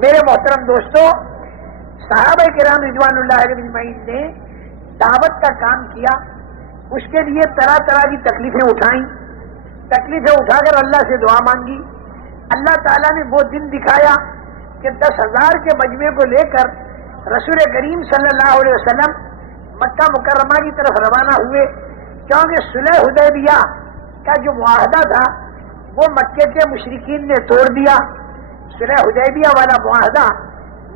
میرے محترم دوستو، صحابہ کرام رضوان اللہ علیہم اجمعین نے دعوت کا کام کیا، اس کے لیے طرح طرح کی تکلیفیں اٹھائیں، تکلیفیں اٹھا کر اللہ سے دعا مانگی۔ اللہ تعالیٰ نے وہ دن دکھایا کہ 10,000 کے مجمع کو لے کر رسول کریم صلی اللہ علیہ وسلم مکہ مکرمہ کی طرف روانہ ہوئے، کیونکہ صلح حدیبیہ کا جو معاہدہ تھا وہ مکے کے مشرکین نے توڑ دیا۔ صلح حدیبیہ والا معاہدہ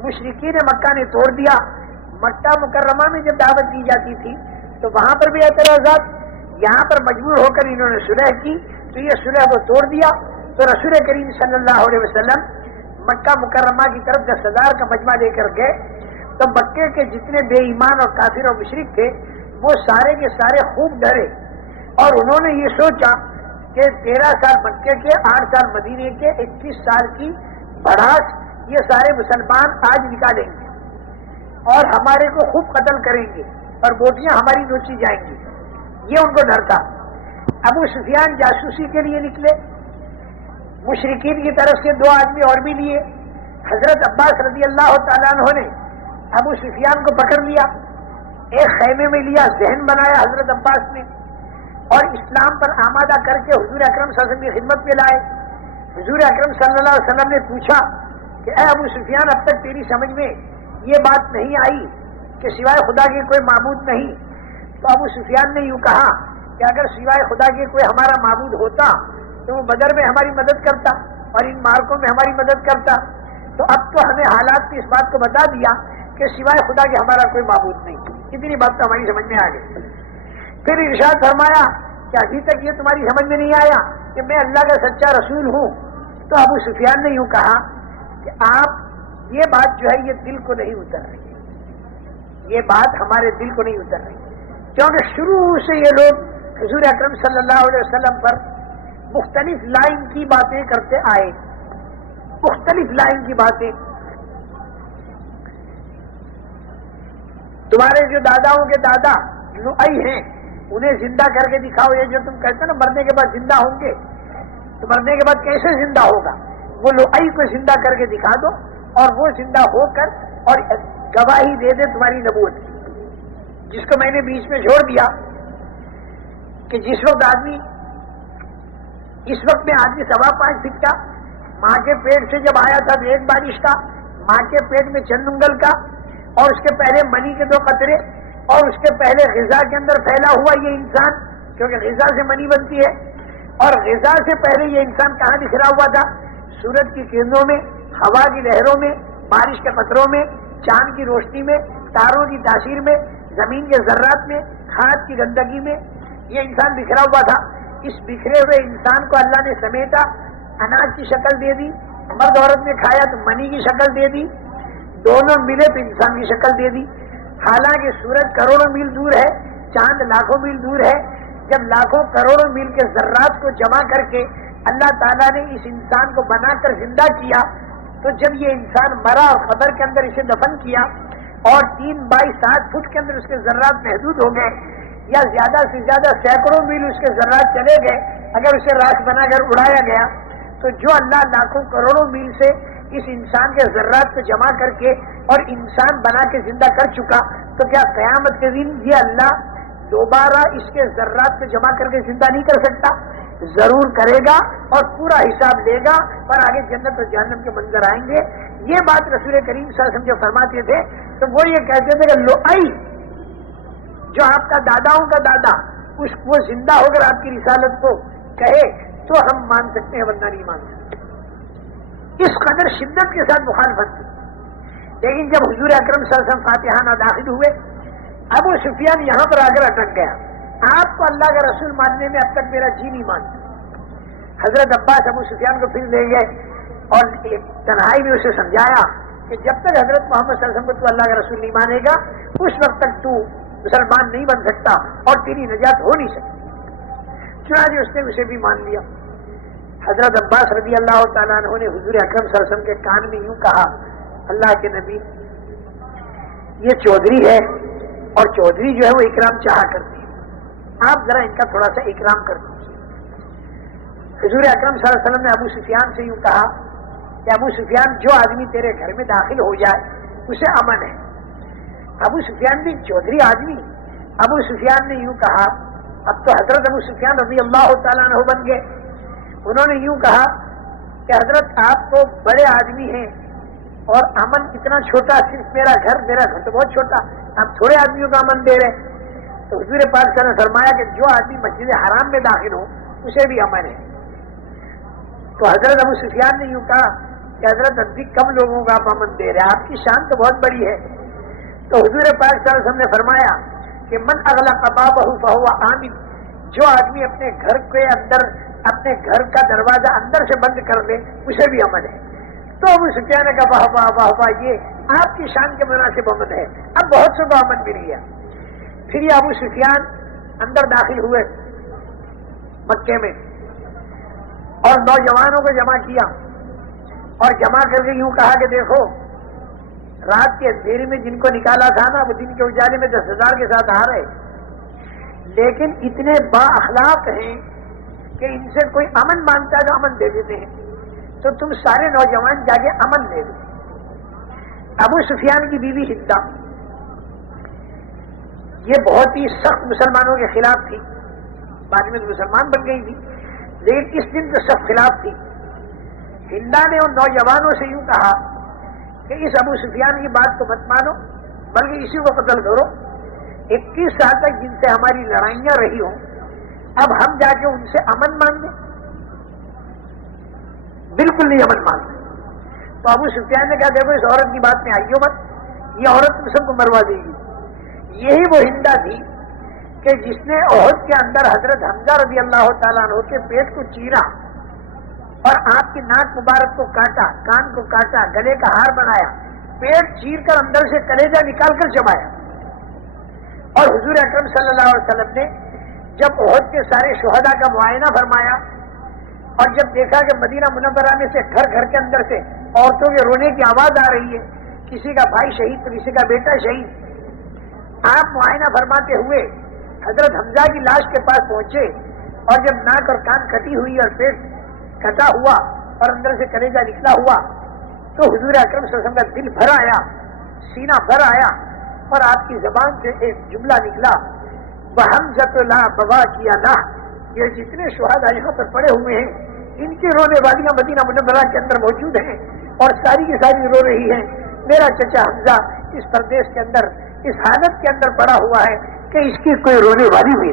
مشرکین مکہ نے توڑ دیا۔ مکہ مکرمہ میں جب دعوت دی جاتی تھی تو وہاں پر بھی اعتراضات، یہاں پر مجبور ہو کر انہوں نے صلح کی تو یہ صلح کو توڑ دیا۔ تو رسول کریم صلی اللہ علیہ وسلم مکہ مکرمہ کی طرف 10,000 کا مجمع لے کر گئے تو مکے کے جتنے بے ایمان اور کافر اور مشرک تھے وہ سارے کے سارے خوب ڈرے، اور انہوں نے یہ سوچا کہ 13 سال مکے کے، 8 سال مدینے کے، 21 سال کی بڑھاس یہ سارے مسلمان آج نکالیں گے اور ہمارے کو خوب قتل کریں گے اور بوٹیاں ہماری نوچی جائیں گی، یہ ان کو ڈر تھا۔ ابو سفیان جاسوسی کے لیے نکلے، مشرکین کی طرف سے 2 آدمی اور بھی لیے۔ حضرت عباس رضی اللہ تعالیٰ عنہ نے ابو سفیان کو پکڑ لیا، ایک خیمے میں لیا، ذہن بنایا حضرت عباس نے، اور اسلام پر آمادہ کر کے حضور اکرم صلی اللہ علیہ وسلم کی خدمت میں لائے۔ حضور اکرم صلی اللہ علیہ وسلم نے پوچھا کہ اے ابو سفیان، اب تک تیری سمجھ میں یہ بات نہیں آئی کہ سوائے خدا کے کوئی معبود نہیں؟ تو ابو سفیان نے یوں کہا کہ اگر سوائے خدا کے کوئی ہمارا معبود ہوتا تو وہ بدر میں ہماری مدد کرتا اور ان مارکوں میں ہماری مدد کرتا، تو اب تو ہمیں حالات نے اس بات کو بتا دیا کہ سوائے خدا کے ہمارا کوئی معبود نہیں۔ اتنی بات تو ہماری سمجھ میں آ گئی۔ پھر ارشاد فرمایا کہ ابھی تک یہ تمہاری سمجھ میں نہیں آیا کہ میں اللہ کا سچا رسول ہوں؟ تو ابو سفیان نے یوں کہا کہ آپ یہ بات جو ہے یہ دل کو نہیں اتر رہی، یہ بات ہمارے دل کو نہیں اتر رہی، کیونکہ شروع سے یہ لوگ حضور اکرم صلی اللہ علیہ وسلم پر مختلف لائن کی باتیں کرتے آئے، مختلف لائن کی باتیں۔ تمہارے جو داداؤں کے دادا لؤئی ہیں انہیں زندہ کر کے دکھاؤ، یہ جو تم کہتے ہیں نا مرنے کے بعد زندہ ہوں گے، تو مرنے کے بعد کیسے زندہ ہوگا؟ وہ لؤئی کو زندہ کر کے دکھا دو اور وہ زندہ ہو کر اور گواہی دے دے تمہاری نبوت کی۔ جس کو میں نے بیچ میں چھوڑ دیا کہ جس وقت آدمی، اس وقت میں آدمی 5.25 فٹ کا ماں کے پیٹ سے جب آیا تھا تو 1 بارش کا، ماں کے پیٹ میں چند انگل کا، اور اس کے پہلے منی کے 2 قطرے، اور اس کے پہلے غذا کے اندر پھیلا ہوا یہ انسان، کیونکہ غذا سے منی بنتی ہے، اور غذا سے پہلے یہ انسان کہاں بکھرا ہوا تھا؟ سورج کی کرنوں میں، ہوا کی لہروں میں، بارش کے قطروں میں، چاند کی روشنی میں، تاروں کی تاثیر میں، زمین کے ذرات میں، کھاد کی گندگی میں یہ انسان بکھرا ہوا تھا۔ اس بکھرے ہوئے انسان کو اللہ نے سمیٹا، اناج کی شکل دے دی، مرد عورت نے کھایا تو منی کی شکل دے دی، دونوں ملے تو انسان کی شکل دے دی۔ حالانکہ سورج کروڑوں میل دور ہے، چاند لاکھوں میل دور ہے، جب لاکھوں کروڑوں میل کے ذرات کو جمع کر کے اللہ تعالیٰ نے اس انسان کو بنا کر زندہ کیا، تو جب یہ انسان مرا اور قبر کے اندر اسے دفن کیا اور 3 بائی 7 فٹ کے اندر اس کے ذرات محدود ہو گئے، یا زیادہ سے زیادہ سینکڑوں میل اس کے ذرات چلے گئے، اگر اسے راکھ بنا کر اڑایا گیا، تو جو اللہ لاکھوں کروڑوں میل سے اس انسان کے ذرات کو جمع کر کے اور انسان بنا کے زندہ کر چکا، تو کیا قیامت کے دن یہ اللہ دوبارہ اس کے ذرات کو جمع کر کے زندہ نہیں کر سکتا؟ ضرور کرے گا اور پورا حساب لے گا، اور آگے جنت اور جہنم کے منظر آئیں گے۔ یہ بات رسول کریم صلی اللہ علیہ وسلم جو فرماتے تھے تو وہ یہ کہتے تھے کہ لؤئی جو آپ کا داداؤں کا دادا، وہ زندہ ہو کر آپ کی رسالت کو کہے تو ہم مان سکتے ہیں، ورنہ نہیں مان سکتے۔ اس قدر شدت کے ساتھ مخالفت تھی۔ لیکن جب حضور اکرم صلی اللہ علیہ وسلم فاتحانہ داخل ہوئے، ابو سفیان یہاں پر آ کر اٹک گیا، آپ کو اللہ کا رسول ماننے میں اب تک میرا جی نہیں مانتا۔ حضرت عباس ابو سفیان کو پھر لے گئے اور تنہائی میں اسے سمجھایا کہ جب تک حضرت محمد صلی اللہ علیہ وسلم کو تو اللہ کا رسول نہیں مانے گا، اس وقت تک تو مسلمان نہیں بن سکتا اور تیری نجات ہو نہیں سکتی۔ چنانچہ اس نے اسے بھی مان لیا۔ حضرت عباس رضی اللہ تعالیٰ عنہ نے حضور اکرم صلی اللہ علیہ وسلم کے کان میں یوں کہا، اللہ کے نبی، یہ چودھری ہے اور چودھری جو ہے وہ اکرام چاہا کرتی ہے، آپ ذرا ان کا تھوڑا سا اکرام کر دیجیے۔ حضور اکرم صلی اللہ علیہ وسلم نے ابو سفیان سے یوں کہا کہ ابو سفیان جو آدمی تیرے گھر میں داخل ہو جائے اسے امن ہے. ابو سفیان بھی چودھری آدمی. ابو سفیان نے یوں کہا, اب تو حضرت ابو سفیان رضی اللہ تعالیٰ عنہ بن گئے. انہوں نے یوں کہا کہ حضرت آپ تو بڑے آدمی ہیں اور امن اتنا چھوٹا, صرف میرا گھر تو بہت چھوٹا, آپ تھوڑے آدمیوں کا امن دے رہے. تو حضور پاک صلی اللہ علیہ وسلم نے فرمایا کہ جو آدمی مسجد حرام میں داخل ہو اسے بھی امن ہے. تو حضرت ابو سفیان نے یوں کہا کہ حضرت ابھی کم لوگوں کا آپ امن دے رہے, آپ کی شان تو بہت بڑی ہے. تو حضور پاک صلی اللہ علیہ وسلم نے فرمایا کہ من اغلق بابہ فہو آمن, جو آدمی اپنے گھر کے اندر اپنے گھر کا دروازہ اندر سے بند کر دے اسے بھی امن ہے. تو ابو سفیان نے کہا واہ واہ واہ واہ, یہ آپ کی شان کے مناسب امن ہے, اب بہت سے کو امن مل گیا. پھر یہ ابو سفیان اندر داخل ہوئے مکے میں اور نوجوانوں کو جمع کیا اور جمع کر کے یوں کہا کہ دیکھو رات کے اندھیرے میں جن کو نکالا تھا نا وہ دن کے اجالے میں 10,000 کے ساتھ آ رہے, لیکن اتنے با اخلاق ہیں کہ ان سے کوئی امن مانگتا ہے تو امن دے دیتے ہیں, تو تم سارے نوجوان جا کے امن دے دو. ابو سفیان کی بیوی ہندا یہ بہت ہی سخت مسلمانوں کے خلاف تھی, بعد میں مسلمان بن گئی تھی لیکن اس دن تو سخت خلاف تھی. ہندا نے ان نوجوانوں سے یوں کہا کہ اس ابو سفیان کی بات کو مت مانو بلکہ اسی کو قتل کرو. 21 سال تک جن سے ہماری لڑائیاں رہی ہوں اب ہم جا کے ان سے امن مانگیں, بالکل نہیں امن مانگتے. تو ابو سفیان نے کہا دیکھو اس عورت کی بات میں آئیو مت, یہ عورت تم سب کو مروا دے گی. یہی وہ ہندا تھی کہ جس نے احد کے اندر حضرت حمزہ رضی اللہ تعالیٰ عنہ کے پیٹ کو چیرا اور آپ کی ناک مبارک کو کاٹا, کان کو کاٹا, گلے کا ہار بنایا, پیٹ چیر کر اندر سے کلیجہ نکال کر چبایا. اور حضور اکرم صلی اللہ علیہ وسلم نے جب احد کے سارے شہداء کا معائنہ فرمایا اور جب دیکھا کہ مدینہ منورہ میں سے گھر گھر کے اندر سے عورتوں کے رونے کی آواز آ رہی ہے, کسی کا بھائی شہید تو کسی کا بیٹا شہید, آپ معائنہ فرماتے ہوئے حضرت حمزہ کی لاش کے پاس پہنچے اور جب ناک اور کان کٹی ہوئی اور پیٹ کٹا ہوا اور اندر سے کلیجہ نکلا ہوا تو حضور اکرم صلی اللہ علیہ وسلم کا دل بھر آیا, سینہ بھر آیا اور آپ کی زبان سے ایک جملہ نکلا وَحَمْزَةُ لَا بَوَاكِيَ لَهُ, یہ جتنے شہداء یہاں پر پڑے ہوئے ہیں ان کی رونے والیاں مدینہ منورہ کے اندر موجود ہیں اور ساری کی ساری رو رہی ہیں. میرا چچا حمزہ اس پردیش کے اندر اس حالت کے اندر پڑا ہوا ہے کہ اس کی کوئی رونے والی بھی.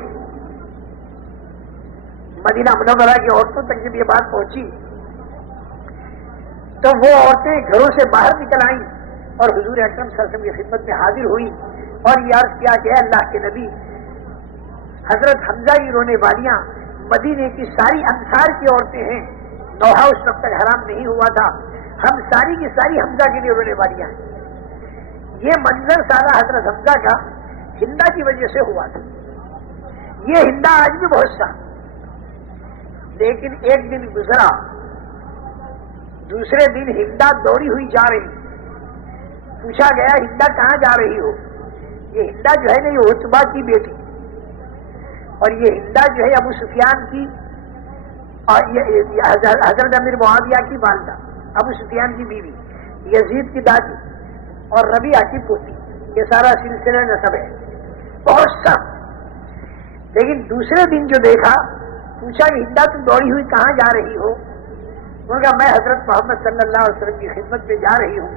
مدینہ منورہ کی عورتوں تک جب یہ بات پہنچی تو وہ عورتیں گھروں سے باہر نکل آئیں اور حضور اکرم صلی اللہ علیہ وسلم کی خدمت میں حاضر ہوئی اور یہ عرض کیا کہ اے اللہ کے نبی, حضرت حمزہ کی رونے والیاں مدینے کی ساری انصار کی عورتیں ہیں, نوحہ اس وقت تک حرام نہیں ہوا تھا, ہم ساری کی ساری حمزہ کے لیے رونے والیاں ہیں. یہ منظر سارا حضرت حمزہ کا ہندا کی وجہ سے ہوا تھا. یہ ہندا آج بھی بہت سا, لیکن ایک دن گزرا, دوسرے دن ہندا دوڑی ہوئی جا رہی, پوچھا گیا ہندا کہاں جا رہی ہو؟ یہ ہندا جو ہے نا یہ عتبہ کی بیٹی اور یہ ہندا جو ہے ابو سفیان کی اور یہ حضرت امیر معاویہ کی والدہ, ابو سفیان کی بیوی, یزید کی دادی اور ربیعہ کی پوتی, یہ سارا سلسلہ نسب ہے بہت سا. لیکن دوسرے دن جو دیکھا پوچھا کہ ہندا تم دوڑی ہوئی کہاں جا رہی ہو؟ انہوں نے کہا میں حضرت محمد صلی اللہ علیہ وسلم کی خدمت میں جا رہی ہوں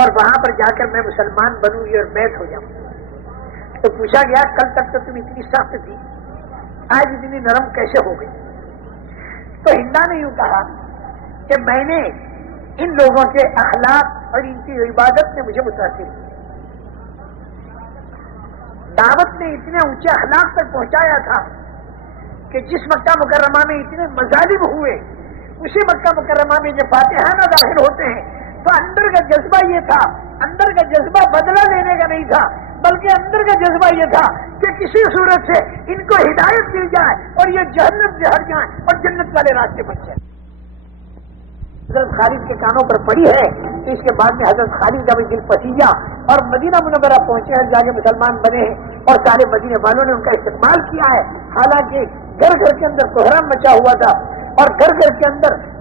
اور وہاں پر جا کر میں مسلمان بنوں گی اور بیعت ہو جاؤں. تو پوچھا گیا کل تک تو تم اتنی سخت تھی, آج اتنی نرم کیسے ہو گئی؟ تو ہندا نے یوں کہا کہ میں نے ان لوگوں کے اخلاق اور ان کی عبادت نے مجھے متاثر کی, دعوت نے اتنے اونچے اخلاق تک پہنچایا تھا کہ جس مکہ مکرمہ میں اتنے مظالم ہوئے اسی مکہ مکرمہ میں جب فاتحانہ داخل ہوتے ہیں تو اندر کا جذبہ یہ تھا, اندر کا جذبہ بدلہ لینے کا نہیں تھا بلکہ اندر کا جذبہ یہ تھا کہ کسی صورت سے ان کو ہدایت مل جائے اور یہ جہنم سے ہٹ جائیں اور جنت والے راستے بن جائیں. حضرت خالد کے کانوں پر پڑی ہے تو اس کے بعد میں حضرت خالد کا بھی دل پسیجا اور مدینہ منورہ پہنچے ہیں, جا کے مسلمان بنے ہیں اور سارے مدینے والوں نے ان کا استقبال کیا ہے. حالانکہ گھر گھر کے اندر کوہرام مچا ہوا تھا اور گھر گھر کے اندر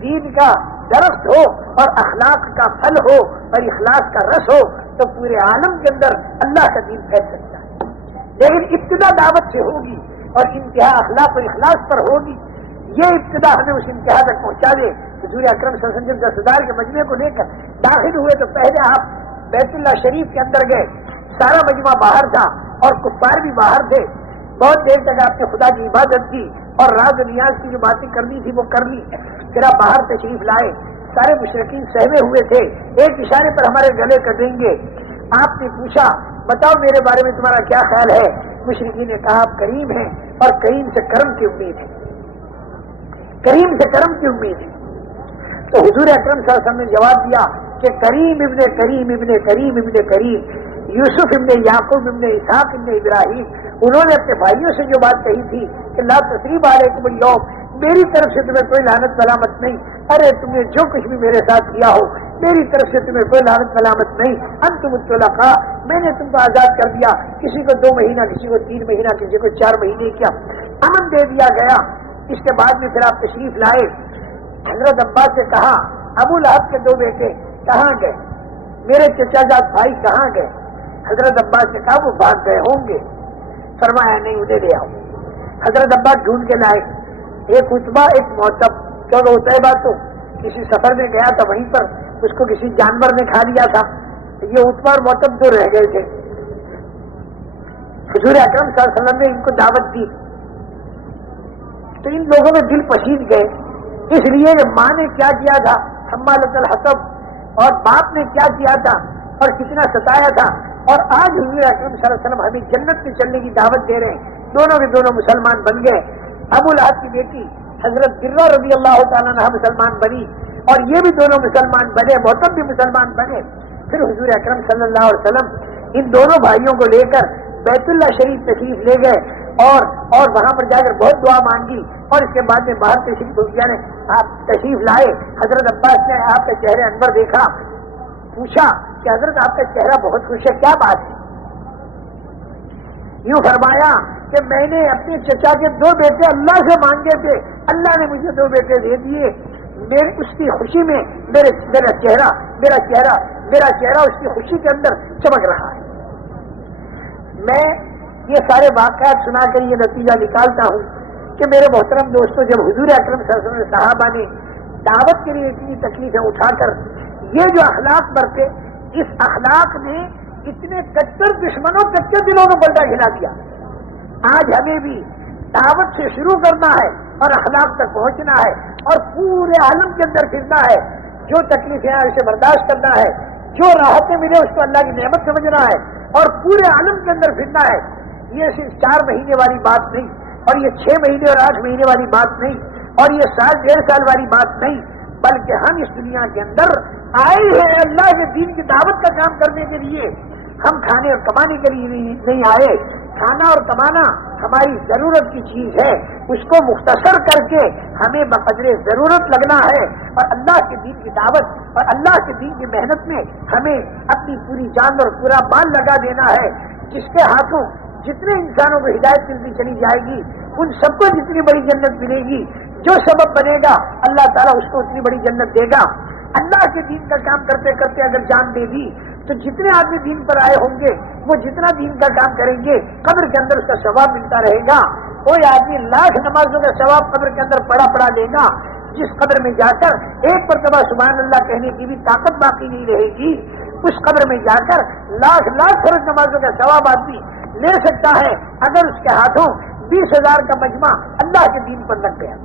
دین کا درخت ہو اور اخلاق کا پھل ہو اور اخلاص کا رس ہو تو پورے عالم کے اندر اللہ کا دین پھیل سکتا ہے. لیکن ابتدا دعوت سے ہوگی اور انتہا اخلاق اور اخلاص پر ہوگی. یہ ابتدا ہمیں اس انتہا تک پہنچا دے. حضور اکرم صلی اللہ علیہ وسلم 10,000 کے مجمع کو لے کر داخل ہوئے تو پہلے آپ بیت اللہ شریف کے اندر گئے. سارا مجمع باہر تھا اور کفار بھی باہر تھے. بہت دیر تک آپ نے خدا کی عبادت کی اور راز و نیاز کی جو باتیں کرنی تھی وہ کر لی. پھر آپ باہر تشریف لائے. سارے مشرکین سہمے ہوئے تھے. ایک اشارے پر ہمارے گلے کٹیں گے. آپ نے پوچھا بتاؤ میرے بارے میں تمہارا کیا خیال ہے. مشرکین نے کہا آپ کریم ہیں اور کریم سے کرم کی امید ہے. کریم سے کرم کی امید ہے. تو حضور اکرم صلی اللہ علیہ وسلم نے جواب دیا کہ کریم ابن کریم ابن کریم ابن کریم یوسف ابن یعقوب ابن اسحاق ابن ابراہیم. انہوں نے اپنے بھائیوں سے جو بات کہی تھی کہ لا تثریب علیکم اليوم، میری طرف سے تمہیں کوئی لعنت ملامت نہیں. ارے تم نے جو کچھ بھی میرے ساتھ کیا ہو میری طرف سے تمہیں کوئی لعنت ملامت نہیں. انتم الطلقاء، میں نے تم کو آزاد کر دیا. کسی کو 2 مہینہ، کسی کو 3 مہینہ، کسی کو 4 مہینے کیا امن دے دیا گیا. اس کے بعد میں پھر آپ تشریف لائے. حضرت عباس سے کہا ابو لہب کے 2 بیٹے کہاں گئے، میرے چچا جاد بھائی کہاں گئے. حضرت عباس نے کہا وہ بھاگ گئے ہوں گے. فرمایا نہیں انہیں لے آؤ. حضرت عباس ڈھونڈ کے لائے. ایک اتبا ایک معتب. کیونکہ اتبا تو کسی سفر میں گیا تھا، وہیں پر اس کو کسی جانور نے کھا لیا تھا. یہ اتبا اور معتب تو رہ گئے تھے. حضور اکرم صلی اللہ علیہ وسلم نے ان کو دعوت دی تو ان لوگوں میں دل پسید گئے. اس لیے کہ ماں نے کیا کیا تھا حمالۃ الحطب اور باپ نے کیا کیا تھا اور کتنا ستایا تھا. اور آج حضور اکرم صلی اللہ علیہ وسلم ہمیں جنت میں چلنے کی دعوت دے رہے ہیں. دونوں کے دونوں مسلمان بن گئے. ابو لہب کی بیٹی حضرت درہ رضی اللہ تعالیٰ عنہ مسلمان بنی اور یہ بھی دونوں مسلمان بنے. معتب بھی مسلمان بنے. پھر حضور اکرم صلی اللہ علیہ وسلم ان دونوں بھائیوں کو لے کر بیت اللہ شریف تشریف لے گئے اور وہاں پر جا کر بہت دعا مانگی. اور اس کے بعد میں باہر تشریف یعنی آپ تشریف لائے. حضرت عباس نے آپ کے چہرے انور دیکھا. پوچھا کہ حضرت آپ کا چہرہ بہت خوش ہے، کیا بات ہے. یوں فرمایا کہ میں نے اپنے چچا کے 2 بیٹے اللہ سے مانگے تھے، اللہ نے مجھے 2 بیٹے دے دیے. میرے اس کی خوشی میں میرا چہرہ اس کی خوشی کے اندر چمک رہا ہے. میں یہ سارے واقعات سنا کر یہ نتیجہ نکالتا ہوں کہ میرے محترم دوستوں، جب حضور اکرم صلی اللہ علیہ وسلم صحابہ نے دعوت کے لیے اتنی تکلیفیں اٹھا کر یہ جو اخلاق برتے، اس اخلاق نے اتنے کٹر دشمنوں تک کے دلوں کو پلٹا کھلا دیا. آج ہمیں بھی دعوت سے شروع کرنا ہے اور اخلاق تک پہنچنا ہے اور پورے عالم کے اندر پھرنا ہے. جو تکلیفیں ہیں اسے برداشت کرنا ہے، جو راحتیں ملے اس کو اللہ کی نعمت سمجھنا ہے اور پورے عالم کے اندر پھرنا ہے. یہ صرف 4 مہینے والی بات نہیں اور یہ 6 مہینے اور 8 مہینے والی بات نہیں اور یہ 1 1.5 سال والی بات نہیں، بلکہ ہم اس دنیا کے اندر آئے ہیں اللہ کے دین کی دعوت کا کام کرنے کے لیے. ہم کھانے اور کمانے کے لیے نہیں آئے. کھانا اور کمانا ہماری ضرورت کی چیز ہے، اس کو مختصر کر کے ہمیں بقدر ضرورت لگنا ہے اور اللہ کے دین کی دعوت اور اللہ کے دین کی محنت میں ہمیں اپنی پوری جان اور پورا مال لگا دینا ہے. جس کے ہاتھوں جتنے انسانوں کو ہدایت ملتی چلی جائے گی ان سب کو جتنی بڑی جنت ملے گی. جو سبب بنے گا اللہ تعالیٰ اس کو اتنی بڑی جنت دے گا. اللہ کے دین کا کام کرتے کرتے اگر جان دے دی تو جتنے آدمی دین پر آئے ہوں گے وہ جتنا دین کا کام کریں گے قبر کے اندر اس کا ثواب ملتا رہے گا. کوئی آدمی 1,00,000 نمازوں کا ثواب قبر کے اندر پڑا لے گا. جس قبر میں جا کر ایک مرتبہ سبحان اللہ کہنے کی بھی طاقت باقی نہیں رہے گی، اس قبر میں جا کر 1,00,000 فرض نمازوں کا ثواب آدمی لے سکتا ہے اگر اس کے ہاتھوں 20,000 کا مجمع اللہ کے دین پر لگ گیا.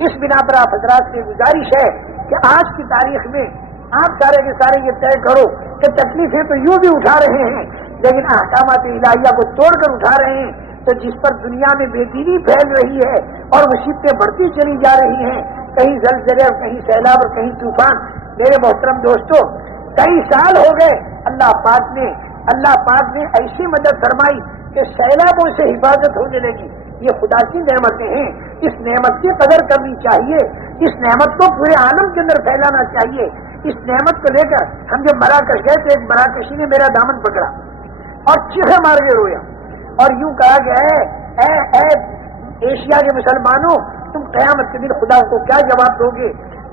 اس بنا پر آپ حضرات سے گزارش ہے کہ آج کی تاریخ میں آپ سارے کے سارے یہ طے کرو کہ تکلیفیں تو یوں بھی اٹھا رہے ہیں لیکن احکامات الہیہ کو توڑ کر اٹھا رہے ہیں. تو جس پر دنیا میں بے دینی پھیل رہی ہے اور مصیبتیں بڑھتی چلی جا رہی ہیں، کہیں زلزلے اور کہیں سیلاب اور کہیں طوفان. میرے محترم دوستوں، کئی سال ہو گئے اللہ پاک نے ایسی مدد فرمائی کہ سیلابوں سے حفاظت ہونے لگی. یہ خدا کی نعمتیں ہیں، اس نعمت کی قدر کرنی چاہیے، اس نعمت کو پورے عالم کے اندر پھیلانا چاہیے. اس نعمت کو لے کر ہم جب مراکش گئے تو ایک مراکشی نے میرا دامن پکڑا اور چیخے مار کے رویا اور یوں کہا کہ اے ایشیا کے مسلمانوں، تم قیامت کے دن خدا کو کیا جواب دو گے